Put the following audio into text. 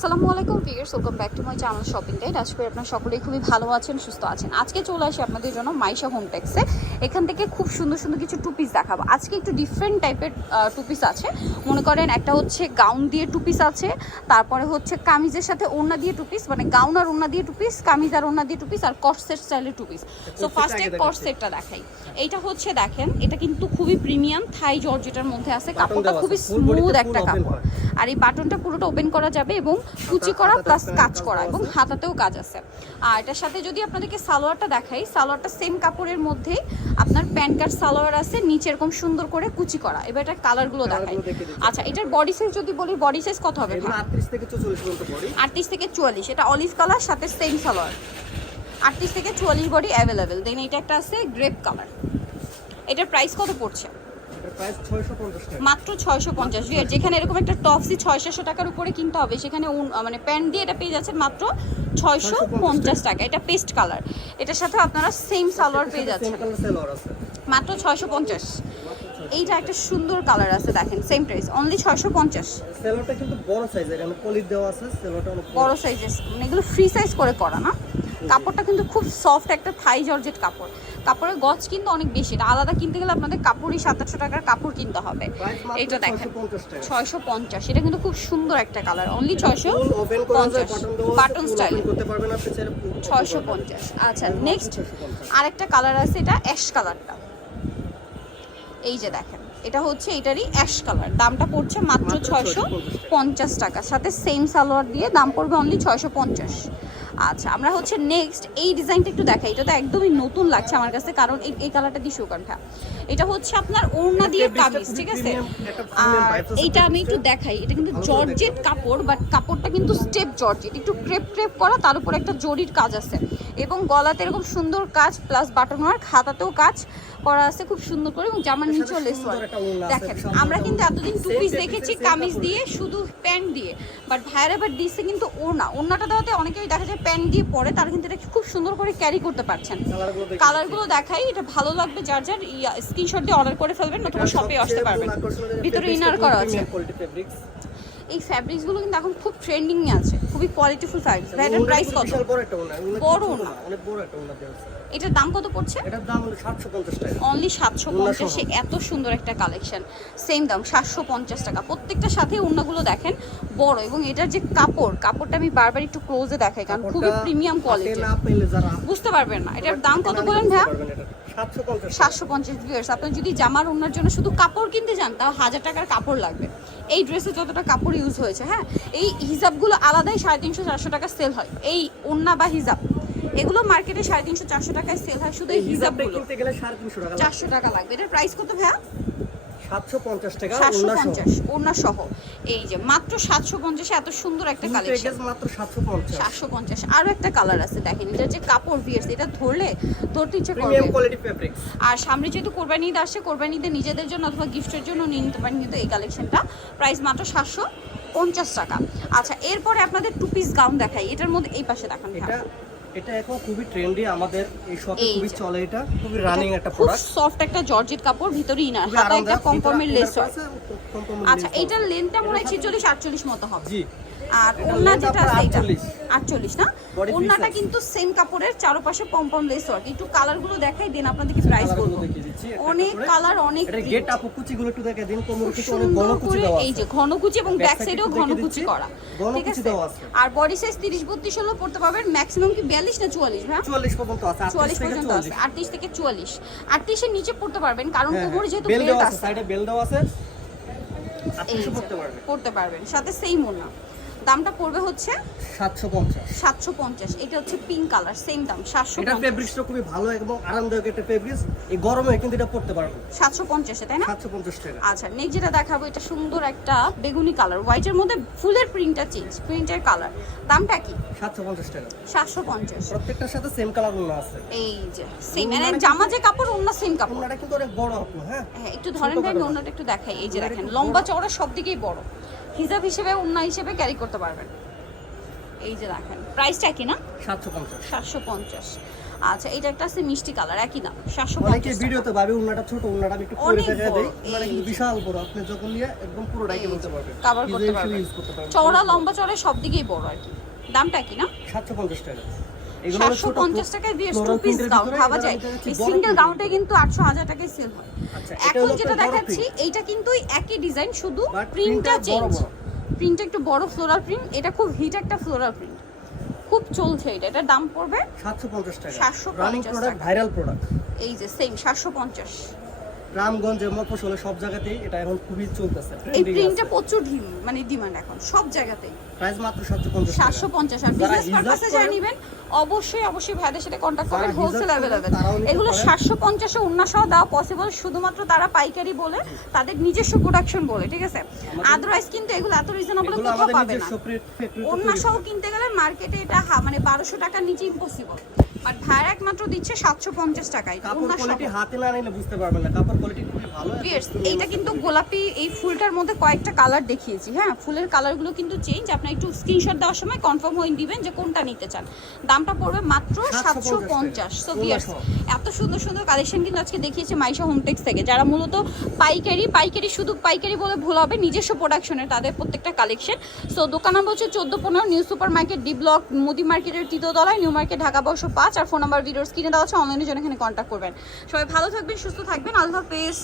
আসসালামু আলাইকুম viewers, welcome back to my channel shopping guide. আশা করি আপনারা সকলেই খুবই ভালো আছেন, সুস্থ আছেন। আজকে চলে আসি আপনাদের জন্য মাইশা হোম টেক্সে। এখান থেকে খুব সুন্দর সুন্দর কিছু টু পিস দেখাবো। আজকে একটু ডিফারেন্ট টাইপের টু পিস আছে। মনে করেন একটা হচ্ছে গাউন দিয়ে টু পিস আছে, তারপরে হচ্ছে কামিজের সাথে ওড়না দিয়ে টু পিস, মানে গাউন আর ওড়না দিয়ে টু পিস, কামিজ আর ওড়না দিয়ে টু পিস, আর কটসেট স্টাইলের টু পিস। সো ফার্স্টে কটসেটটা দেখাই। এইটা হচ্ছে দেখেন, এটা কিন্তু খুবই প্রিমিয়াম থাই জর্জেটার মধ্যে আছে। কাপড়টা খুবই স্মুথ একটা কাপড়, আর এই বাটনটা পুরোটা ওপেন করা যাবে এবং কুচি করা প্লাস কাজ করা এবং হাতাতেও কাজ আছে। আর এটার সাথে যদি আপনাদেরকে সালোয়ারটা দেখাই, সালোয়ারটা সেম কাপড়ের মধ্যেই আপনার প্যান্ট কাট সালোয়ার আছে, নিচে এরকম সুন্দর করে কুচি করা। এবার এটার কালারগুলো দেখাই। আচ্ছা, এটার বডি সাইজ যদি বলি, বডি সাইজ কত হবে? 38 থেকে 44 পর্যন্ত বডি। 38 থেকে 44। এটা অলিভ কালার সাথে সেম সালোয়ার। 38 থেকে 44 বডি অ্যাভেলেবেল। দেন এটা একটা আছে গ্রেপ কালার। এটার প্রাইস কত পড়ছে? মাত্র 650 টাকা। যেখানে এরকম একটা টপসি 600 টাকার উপরে কিনতে হবে, সেখানে মানে প্যান্ট দিয়ে এটা পেয়ে যাচ্ছেন মাত্র 650 টাকা। এটা পেস্ট কালার, এটার সাথে আপনারা সেম সালোয়ার পেয়ে যাচ্ছেন মাত্র 650। এইটা একটা সুন্দর কালার আছে, দেখেন সেম প্রাইস অনলি 650। সেলোটা কিন্তু বড় সাইজের, এখানে পলিশ দেওয়া আছে, সেলোটা অনেক বড় সাইজের, মানে এগুলো ফ্রি সাইজ করে করা না। কাপড়টা কিন্তু খুব সফট একটা থাই জর্জেট কাপড়। কাপড়ের গজ কিন্তু অনেক বেশি, এটা আলাদা কিনতে গেলে আপনাদের কাপড়ই 700 টাকার কাপড় কিনতে হবে। এটা দেখেন 650। এটা কিন্তু খুব সুন্দর একটা কালার, অনলি 650 বাটন স্টাইল, 650। আচ্ছা, নেক্সট আরেকটা কালার আছে, এটা অ্যাশ কালারটা। এই যে দেখেন, এটা হচ্ছে এটারই অ্যাশ কালার। দামটা পড়ছে মাত্র 650 টাকা, সাথে সেম সালোয়ার দিয়ে দাম পড়বে অনলি 650। আচ্ছা, আমরা হচ্ছে নেক্সট এই ডিজাইনটা একটু দেখাই। এটা তো একদমই নতুন লাগছে আমার কাছে, কারণ এই কালারটা দিয়ে সুকণ্ঠা। এটা হচ্ছে আপনার ওড়না দিয়ে কামিজ, ঠিক আছে? আর এইটা আমি একটু দেখাই। এটা কিন্তু জর্জেট কাপড়, বাট কাপড়টা কিন্তু স্টেপ জর্জেট, একটু ক্রেপ ক্রেপ করা, তার উপর একটা জরির কাজ আছে এবং গলাতে এরকম সুন্দর কাজ প্লাস বাটন ওয়ার্ক, হাতাতেও কাজ করা আছে খুব সুন্দর করে, এবং জামার নিচেও লেস ওয়ার্ক। দেখেন, আমরা কিন্তু এতদিন টু পিস দেখেছি কামিজ দিয়ে, শুধু প্যান্ট দিয়ে, বাট ভাইয়ের এবার দিচ্ছে কিন্তু ওড়নাটা দেওয়াতে অনেকেই দেখা যায় প্যান্ট দিয়ে পরে, তারা কিন্তু এটা খুব সুন্দর করে ক্যারি করতে পারছেন। কালারগুলো দেখাই, এটা ভালো লাগবে যার যার স্ক্রিনশট দিয়ে অর্ডার করে ফেলবেন, অথবা শপে আসতে পারবেন। ভিতরে ইনার করা আছে। এই ফ্যাব্রিক্সগুলো কিন্তু এখন খুব ট্রেন্ডিং এ আছে, খুবই কোয়ালিটিফুল ফ্যাব্রিক্স। এটার প্রাইস কত? বড় না, অনেক বড় একটা ওড়না দেওয়া আছে। এটার দাম কত পড়ছে? এটার দাম হলো 750 টাকা, অনলি 750। এত সুন্দর একটা কালেকশন, সেম দাম 750 টাকা। প্রত্যেকটার সাথে ওড়নাগুলো দেখেন বড়, এবং এটার যে কাপড়টা আমি বারবার একটু ক্লোজে দেখাই, কারণ খুবই প্রিমিয়াম কোয়ালিটি, বুঝতে পারবেন না। এটার দাম কত বলেন ভাইয়া? 750। ভিউয়ার্স, আপনি যদি জামার ওড়নার জন্য শুধু কাপড় কিনতে যান, তাও 1000 টাকার কাপড় লাগবে। এই ড্রেসে যতটা কাপড় ইউজ হয়েছে, হ্যাঁ, এই হিজাবগুলো আলাদাই 350-400 টাকা সেল হয়। এই ওড়না বা হিজাব এগুলো মার্কেটে 350-400 টাকায় সেল হয়, শুধু এই হিজাবগুলো 400 টাকা লাগবে। এটার প্রাইস কত ভাইয়া? 750 টাকা, 750 ওড়না সহ। এই যে মাত্র 750। এত সুন্দর একটা কালেকশন, মাত্র 750। আরো একটা কালার আছে, দেখেন এটা যে কাপড় ভিউয়ার্স, এটা ধরতে ইচ্ছে করবে। Premium quality fabrics. আর সামনে যেহেতু কোরবানি ঈদ আসছে, কোরবানি ঈদে নিজেদের জন্য অথবা গিফটের জন্য নিয়ে নিতে পারেন কিন্তু এই কালেকশনটা। প্রাইস মাত্র 750 টাকা। আচ্ছা, এরপরে আপনাদের টু পিস গাউন দেখাই। এটার মধ্যে এই পাশে দেখান। এটা এখন খুবই ট্রেন্ডি, আমাদের এই শপে খুবই চলে। এটা খুবই রানিং একটা প্রোডাক্ট, খুব সফট একটা জর্জেট কাপড়, ভিতরে ইনার, হাতে একটা কম্পোমের লেস আছে। আচ্ছা, এইটার লেন্থটা মনে হয় 46-48 মতো হবে। জি। আর ওড়না যেটা আছে এটা 48 না? ওড়নাটা কিন্তু সেম কাপড়ের, চারপাশে পমপম লেস ওয়ার্ক। একটু কালারগুলো দেখাই দিন, আপনাদেরকে প্রাইস বলবো। অনেক কালার, অনেক গেট আপ, কুচিগুলো একটু দেখাই দিন। কোমরে কিন্তু অনেক ঘন কুচি দেওয়া আছে। এই যে ঘন কুচি, এবং ব্যাক সাইডেও ঘন কুচি করা, ঠিক আছে? আর বডি সাইজ 30-32 হলেও পড়তে পারবেন। ম্যাক্সিমাম কি 42 না 44? হ্যাঁ, 44 পর্যন্ত আছে। 44 পর্যন্ত আছে, 38 থেকে 44। 38 এর নিচে পড়তে পারবেন, কারণ কোমরে যেহেতু বেল্ট আছে, সাইডে বেল্ট দেওয়া আছে, 38 পড়তে পারবেন। সাথে সেম ওড়না। দামটা পড়বে হচ্ছে 750। এটা হচ্ছে পিঙ্ক কালার, সেম দাম 750। এটা ফেব্রিক্সটা খুবই ভালো এবং আরামদায়ক একটা ফেব্রিক্স। এই গরমে কিন্তু এটা পড়তে পারবে 750 তাই না? 750 টাকা। আচ্ছা, নেক্সট যেটা দেখাবো, এটা সুন্দর একটা বেগুনি কালার, হোয়াইটের মধ্যে ফুলের প্রিন্টটা চেঞ্জ, প্রিন্টের কালার। দামটা কি? 750 টাকা। 750। প্রত্যেকটার সাথে সেম কালার ওড়না আছে। এই যে সেম, মানে জামা যে কাপড়, ওড়না সেম কাপড়। ওড়নাটা কিন্তু অনেক বড় আপু। হ্যাঁ, একটু ধরেন ভাই, ওড়নাটা একটু দেখাই। এই যে দেখেন, লম্বা চওড়া সব দিকেই বড়, হিজাব হিসেবে ওড়না হিসেবে ক্যারি করতে পারবেন। এই যে দেখেন, প্রাইসটা কি না? 750। আচ্ছা এটা একটা আছে মিষ্টি কালার, একই দাম অনেকে 750 টাকা। ভিডিওতে ভাবে উন্নাটা ছোট, উন্নাটা আমি একটু পরে অনেক দেখা বড়, দেই, উন্নাটা কিন্তু এই। বিশাল বড়, আপনি যখন নিয়ে একদম পুরো ডাইকে বলতে পারবেন, কভার করতে Easily পারবেন, use করতে পারবেন। চওড়া লম্বা চওড়া সব দিকেই বড় আর কি। দামটা কি না 750 টাকা। এগুলো হলো ছোট 750 টাকায় দিয়ে floral 2 পিস print এর গাউন ভিতরে, ভাবা এটার যায়। ভিতরে হচ্ছে এই বড় সিঙ্গেল print এর গাউনটা ভিতরে। কিন্তু 800 1000 টাকায় সেল হয়। আচ্ছা, এটা এখন হলো যেটা আপনার বড় দেখাচ্ছি print। এইটা কিন্তু একই ডিজাইন, শুধু But প্রিন্টটা printটা বড় চেঞ্জ। বড়। প্রিন্টটা একটু বড় ফ্লোরাল প্রিন্ট, এটা খুব হিট একটা ফ্লোরাল প্রিন্ট, খুব চলছে এটা। এটার দাম পড়বে 750 টাকা। 750 রানিং প্রোডাক্ট, টাকা। Viral product. এই যে সেম 750। রামগঞ্জে, মফস্বলে সব জায়গাতেই এটা এখন খুবই চলতেছে, এই ট্রেন্ডিং প্রিন্টটা আছে। প্রচুর মানে ডিমান্ড এখন সব জায়গাতেই। প্রাইস মাত্র 750 টাকা। 750। আর যারা বিজনেস হিজাব পারপাসে যারা করেন, নেবেন অবশ্যই ভাইদের সাথে কন্ট্যাক্ট যারা করবেন, হিজাব হোলসেল করেন, অ্যাভেলেবেল। তারাও নিতে এগুলো পারেন। 750 এ উন্না সহ দেওয়া পসিবল শুধুমাত্র তারা পাইকারি বলে, তাদের নিজস্ব প্রোডাকশন বলে, ঠিক আছে? আদারওয়াইজ কিন্তু এগুলো এত রিজনেবল এগুলো কোথাও আমাদের পাবে না। নিজস্ব ফ্যাক্টরিতে উন্না তৈরি সহ হয়। কিনতে গেলে মার্কেটে এটা মানে 1200 টাকার নিচে ইম্পসিবল, বাট ভাইরা একমাত্র দিচ্ছে 750 টাকায় কাপড় উন্না সহ। কোয়ালিটি হাতে না নিলে বুঝতে পারবেন না, কাপড় কোয়ালিটি খুবই ভালো। Viewers, এইটা কিন্তু গোলাপি, এই ফুলটার মধ্যে কয়েকটা কালার দেখিয়েছি, হ্যাঁ ফুলের কালারগুলো কিন্তু চেঞ্জ। আপনার একটু স্ক্রিনশট দেওয়ার সময় কনফার্ম হয়ে দিবেন যে কোনটা নিতে চান। দামটা পড়বে মাত্র 750। সো ভিউয়ার্স, এত সুন্দর সুন্দর কালেকশন কিন্তু আজকে দেখিয়েছে মাইশা হোমটেক্স থেকে, যারা মূলত পাইকারি শুধু পাইকারি বলে ভুল হবে, নিজস্ব প্রোডাকশনের তাদের প্রত্যেকটা কালেকশন। সো দোকান নাম্বার হচ্ছে 1415 new super market, D block, মুদি মার্কেটের তৃতীয়তলায়, নিউ মার্কেট, ঢাকা 1205। আর ফোন নাম্বার ভিডিওর স্ক্রিনে দেওয়া আছে, অনলাইনে জন্য এখানে কন্ট্যাক্ট করবেন। সবাই ভালো থাকবেন, সুস্থ থাকবেন, আল্লাহ হাফেজ।